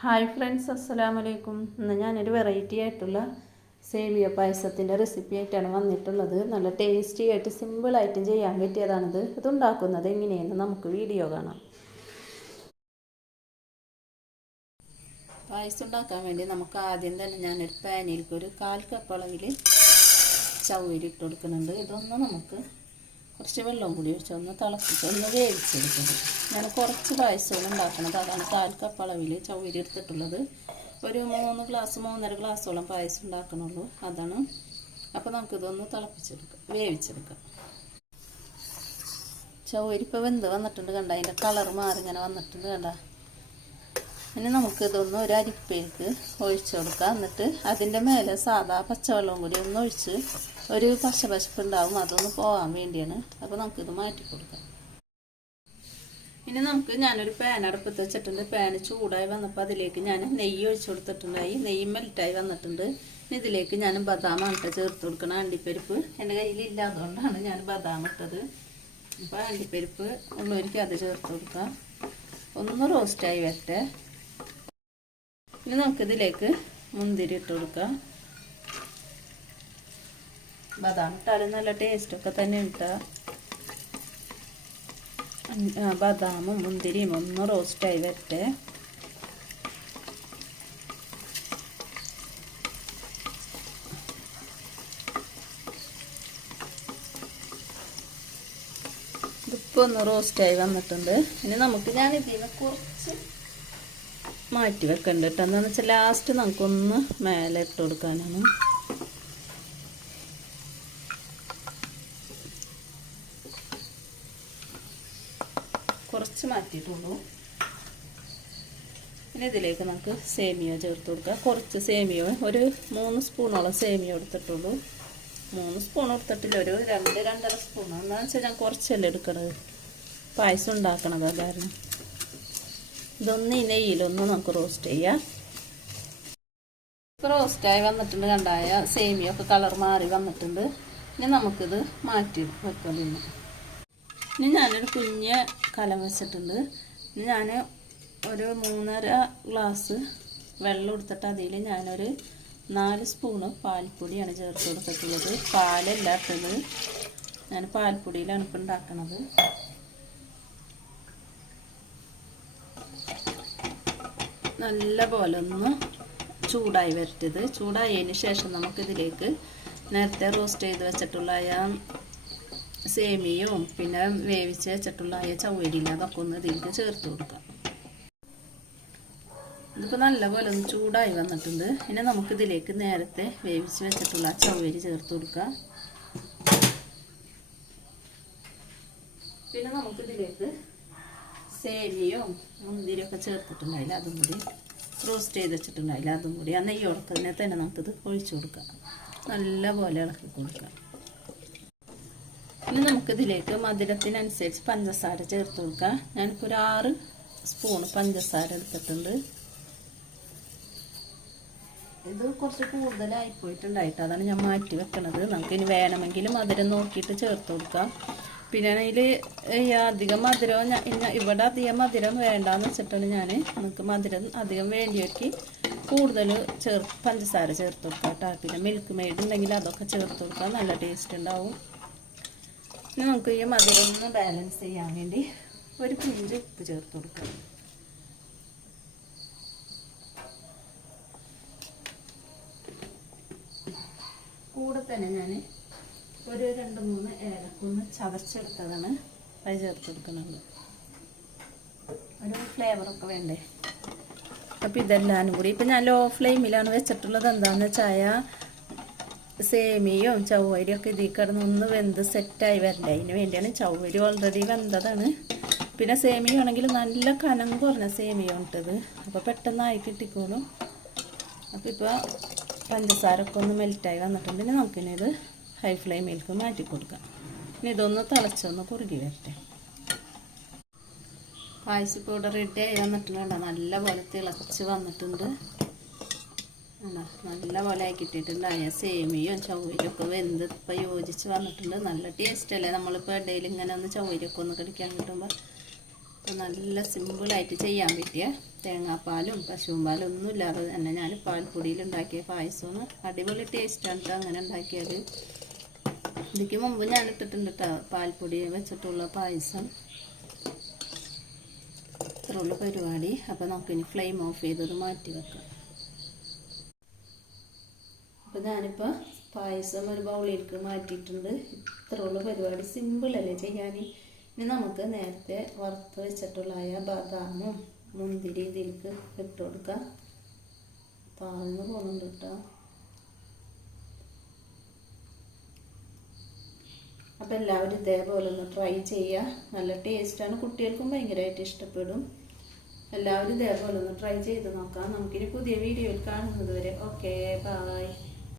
Hi friends അസ്സലാമു അലൈക്കും ഇന്ന് ഞാനൊരു വെറൈറ്റി ആയിട്ടുള്ള സേമിയ പായസത്തിന്റെ റെസിപ്പി ആയിട്ടാണ് വന്നിട്ടുള്ളത്. നല്ല ടേസ്റ്റി ആയിട്ട് സിമ്പിളായിട്ടും ചെയ്യാൻ പറ്റിയതാണിത്. ഇതുണ്ടാക്കുന്നത് എങ്ങനെയെന്ന് നമുക്ക് വീഡിയോ കാണാം. പായസം ഉണ്ടാക്കാൻ വേണ്ടി നമുക്ക് ആദ്യം തന്നെ ഞാനൊരു പാനിലേക്ക് ഒരു കാൽ കപ്പ് അളവിൽ ചവ്വരി ഇട്ട് കൊടുക്കുന്നുണ്ട്. ഇതൊന്ന് നമുക്ക് കുറച്ച് വെള്ളം കൂടി ഒഴിച്ച് ഒന്ന് തിളപ്പിച്ച് ഒന്ന് വേവിച്ചെടുക്കുന്നത് ഞാൻ കുറച്ച് പായസങ്ങൾ ഉണ്ടാക്കുന്നത് അതാണ് കാൽ കപ്പ് അളവിൽ ചവരി എടുത്തിട്ടുള്ളത്. ഒരു മൂന്ന് ഗ്ലാസ് മൂന്നര ഗ്ലാസ്സോളം പായസം ഉണ്ടാക്കണുള്ളൂ. അതാണ്. അപ്പോൾ നമുക്കിതൊന്ന് തിളപ്പിച്ചെടുക്കാം. വേവിച്ചെടുക്കാം. ചവ്വരി ഇപ്പോൾ വെന്ത് വന്നിട്ടുണ്ട് കണ്ട? അതിന്റെ കളർ മാറി ഇങ്ങനെ വന്നിട്ടുണ്ട് കണ്ട? ഇനി നമുക്കിതൊന്ന് ഒരു അരിപ്പയിലേക്ക് ഒഴിച്ചു കൊടുക്കാം. എന്നിട്ട് അതിന്റെ മേലെ സാധാ പച്ചവെള്ളം കൂടി ഒന്ന് ഒഴിച്ച് ഒരു പശ പശപ്പ് ഉണ്ടാവും അതൊന്ന് പോകാൻ വേണ്ടിയാണ്. അപ്പോൾ നമുക്കിത് മാറ്റി കൊടുക്കാം. ഇനി നമുക്ക് ഞാനൊരു പാൻ അടുപ്പത്ത് വെച്ചിട്ടുണ്ട്. പാൻ ചൂടായി വന്നപ്പോൾ അതിലേക്ക് ഞാൻ നെയ്യ് ഒഴിച്ചു കൊടുത്തിട്ടുണ്ടായി നെയ്യ് മെൽറ്റായി വന്നിട്ടുണ്ട്. ഇനി ഇതിലേക്ക് ഞാൻ ബദാം ചേർത്ത് കൊടുക്കണം. അണ്ടിപ്പരിപ്പ് എന്റെ കയ്യിൽ ഇല്ലാത്തതുകൊണ്ടാണ് ഞാൻ ബദാം ഇട്ടത്. അപ്പോൾ അണ്ടിപ്പരിപ്പ് ഉള്ളവർക്ക് അത് ചേർത്ത് കൊടുക്കാം. ഒന്ന് റോസ്റ്റായി വരട്ടെ. ഇനി നമുക്കിതിലേക്ക് മുന്തിരി ഇട്ട് കൊടുക്കാം. ബദാം ഇട്ടാലും നല്ല ടേസ്റ്റൊക്കെ തന്നെ ഇട്ടാ ബദാമും മുന്തിരിയും ഒന്ന് റോസ്റ്റായി വരട്ടെ. ഇതിപ്പോൾ ഒന്ന് റോസ്റ്റായി വന്നിട്ടുണ്ട്. ഇനി നമുക്ക് ഞാൻ ഇതിൽ കുറച്ച് മാറ്റി വെക്കണ്ട കേട്ടോ. എന്താണെന്ന് വെച്ചാൽ ലാസ്റ്റ് നമുക്കൊന്ന് മേലെ ഇട്ട് കൊടുക്കാനാണ്. കുറച്ച് മാറ്റിയിട്ടുള്ളൂ. പിന്നെ ഇതിലേക്ക് നമുക്ക് സേമിയ ചേർത്ത് കൊടുക്കാം. കുറച്ച് സേമിയ ഒരു മൂന്ന് സ്പൂണോളം സേമിയ എടുത്തിട്ടുള്ളൂ. മൂന്ന് സ്പൂൺ എടുത്തിട്ടില്ല ഒരു രണ്ട് രണ്ടര സ്പൂൺ. എന്താണെന്ന് വെച്ചാൽ ഞാൻ കുറച്ചല്ലേ എടുക്കണത്? പായസം ഉണ്ടാക്കണത് കാരണം. ഇതൊന്ന് നെയ്യിലൊന്ന് നമുക്ക് റോസ്റ്റ് ചെയ്യാം. റോസ്റ്റായി വന്നിട്ടുണ്ട് കണ്ടായ സേമിയൊക്കെ കളർ മാറി വന്നിട്ടുണ്ട്. ഇനി നമുക്കിത് മാറ്റി വെക്കണം ഇനി ഞാനൊരു കുഞ്ഞ് കലം വെച്ചിട്ടുണ്ട്. ഇനി ഞാൻ ഒരു മൂന്നര ഗ്ലാസ് വെള്ളം എടുത്തിട്ട് അതിൽ ഞാനൊരു നാല് സ്പൂണ് പാൽപ്പൊടിയാണ് ചേർത്ത് കൊടുത്തിട്ടുള്ളത്. പാലല്ല ഇട്ടത്. ഞാൻ പാൽപ്പൊടിയിലാണ് ഇപ്പം ഉണ്ടാക്കണത്. നല്ല പോലെ ഒന്ന് ചൂടായി വരട്ടത് ചൂടായതിന് ശേഷം നമുക്കിതിലേക്ക് നേരത്തെ റോസ്റ്റ് ചെയ്ത് വെച്ചിട്ടുള്ള സേമിയയും പിന്നെ വേവിച്ച് വെച്ചിട്ടുള്ള ആ ചവ്വരിയില്ല അതൊക്കെ ഒന്ന് ഇതിലേക്ക് ചേർത്ത് കൊടുക്കാം. ഇതിപ്പോൾ നല്ലപോലെ ഒന്ന് ചൂടായി വന്നിട്ടുണ്ട്. ഇനി നമുക്കിതിലേക്ക് നേരത്തെ വേവിച്ച് വെച്ചിട്ടുള്ള ആ ചവ്വരി ചേർത്ത് കൊടുക്കാം. പിന്നെ നമുക്കിതിലേക്ക് സേമിയയും മുന്തിരിയൊക്കെ ചേർത്തിട്ടുണ്ടായില്ല. അതും കൂടി റോസ്റ്റ് ചെയ്ത് വെച്ചിട്ടുണ്ടായില്ല. അതും കൂടി ആ നെയ്യ് ഉടക്കുന്നതിനെ തന്നെ നമുക്കിത് ഒഴിച്ചു കൊടുക്കാം. നല്ല പോലെ ഇളക്കി കൊടുക്കാം. ഇനി നമുക്കിതിലേക്ക് മധുരത്തിനനുസരിച്ച് പഞ്ചസാര ചേർത്ത് കൊടുക്കാം. ഞാനിപ്പോൾ ഒരു ആറ് സ്പൂണ് പഞ്ചസാര എടുത്തിട്ടുണ്ട്. ഇത് കുറച്ച് കൂടുതലായി പോയിട്ടുണ്ടായിട്ട്. അതാണ് ഞാൻ മാറ്റി വെക്കണത്. നമുക്കിനി വേണമെങ്കിൽ മധുരം നോക്കിയിട്ട് ചേർത്ത് കൊടുക്കാം. പിന്നെ അതിൽ അധികം മധുരം ഇവിടെ അധികം മധുരം വേണ്ടാന്ന് വെച്ചിട്ടാണ് ഞാൻ നമുക്ക് മധുരം അധികം വേണ്ടിയൊക്കെ കൂടുതൽ ചേർ പഞ്ചസാര ചേർത്ത് കൊടുക്കാം കേട്ടോ പിന്നെ മിൽക്ക് മെയ്ഡ് ഉണ്ടെങ്കിൽ അതൊക്കെ ചേർത്ത് കൊടുക്കാം നല്ല ടേസ്റ്റ് ഉണ്ടാവും. ഇനി നമുക്ക് ഈ മധുരം ഒന്ന് ബാലൻസ് ചെയ്യാൻ വേണ്ടി ഒരു പിഞ്ച് ഉപ്പ് ചേർത്ത് കൊടുക്കാം. കൂടെ തന്നെ ഞാൻ ഒരു രണ്ട് മൂന്ന് ഏലക്കൊന്ന് ചതച്ചെടുത്തതാണ്. അത് ചേർത്ത് കൊടുക്കുന്നുണ്ട് ഒരു ഫ്ലേവറൊക്കെ വേണ്ടേ? അപ്പം ഇതെല്ലാനും കൂടി. ഇപ്പം ഞാൻ ലോ ഫ്ലെയിമിലാണ് വെച്ചിട്ടുള്ളത്. എന്താണെന്ന് വെച്ചാൽ സേമിയയും ചവ്വരിയും ഒക്കെ ഇതിൽ കിടന്ന് ഒന്ന് വെന്ത് സെറ്റായി വരണ്ടേ? അതിന് വേണ്ടിയാണ് ചവ്വരി ഓൾറെഡി വെന്തതാണ്. പിന്നെ സേമിയ ആണെങ്കിൽ നല്ല കനം കുറഞ്ഞ സേമിയ ഇട്ടത് അപ്പോൾ പെട്ടെന്നായി കിട്ടിക്കോളും. അപ്പോൾ ഇപ്പോൾ പഞ്ചസാരൊക്കെ ഒന്ന് മെൽറ്റായി വന്നിട്ടുണ്ട്. പിന്നെ നമുക്കിനി ഹൈ ഫ്ലെയിമിലേക്ക് മാറ്റി കൊടുക്കാം. ഇനി ഇതൊന്ന് തിളച്ചൊന്ന് കുറുകി വരട്ടെ. പായസ പൗഡർ ഇട്ട് ആയി നല്ല പോലെ തിളച്ച് വന്നിട്ടുണ്ട്. നല്ല പോലെ അതിന് സേമിയും ചവ്വരിയും ഒക്കെ വെന്ത് ഇപ്പം യോജിച്ച് വന്നിട്ടുണ്ട്. നല്ല ടേസ്റ്റ് അല്ലേ? നമ്മളിപ്പോൾ ഇടയിൽ ഇങ്ങനെ ഒന്ന് ചവരൊക്കെ ഒന്ന് കടിക്കാൻ കിട്ടുമ്പോൾ നല്ല സിമ്പിളായിട്ട് ചെയ്യാൻ പറ്റിയ തേങ്ങാപ്പാലും പശുവും പാലും ഒന്നും ഇല്ലാതെ തന്നെ ഞാൻ പാൽപ്പൊടിയിൽ ഉണ്ടാക്കിയ പായസമാണ്. അടിപൊളി ടേസ്റ്റാണ് അങ്ങനെ ഉണ്ടാക്കിയാൽ ഇതിക്ക് മുമ്പ് ഞാൻ ഇട്ടിട്ടുണ്ട് കേട്ടോ പാൽപ്പൊടി വെച്ചിട്ടുള്ള പായസം. ഇത്രയുള്ള പരിപാടി. അപ്പോൾ നമുക്കിനി ഫ്ലെയിം ഓഫ് ചെയ്തത് മാറ്റി വെക്കാം. അപ്പോൾ ഞാനിപ്പോൾ പായസം ഒരു ബൗളിലേക്ക് മാറ്റിയിട്ടുണ്ട്. ഇത്രയുള്ള പരിപാടി. സിമ്പിളല്ലേ ചെയ്യാൻ ഇനി നമുക്ക് നേരത്തെ വറുത്ത് വെച്ചിട്ടുള്ളതായ ബദാമും മുന്തിരി ഇതിലേക്ക് ഇട്ട് കൊടുക്കാം. താഴ്ന്നു പോകുന്നുണ്ട് കേട്ടോ. അപ്പോൾ എല്ലാവരും ഇതേപോലെ ഒന്ന് ട്രൈ ചെയ്യുക നല്ല ടേസ്റ്റാണ് കുട്ടികൾക്കും ഭയങ്കരമായിട്ട് ഇഷ്ടപ്പെടും. എല്ലാവരും ഇതേപോലെ ഒന്ന് ട്രൈ ചെയ്ത് നോക്കാം. നമുക്കിനി പുതിയ വീഡിയോയിൽ കാണുന്നത് വരെ. Okay bye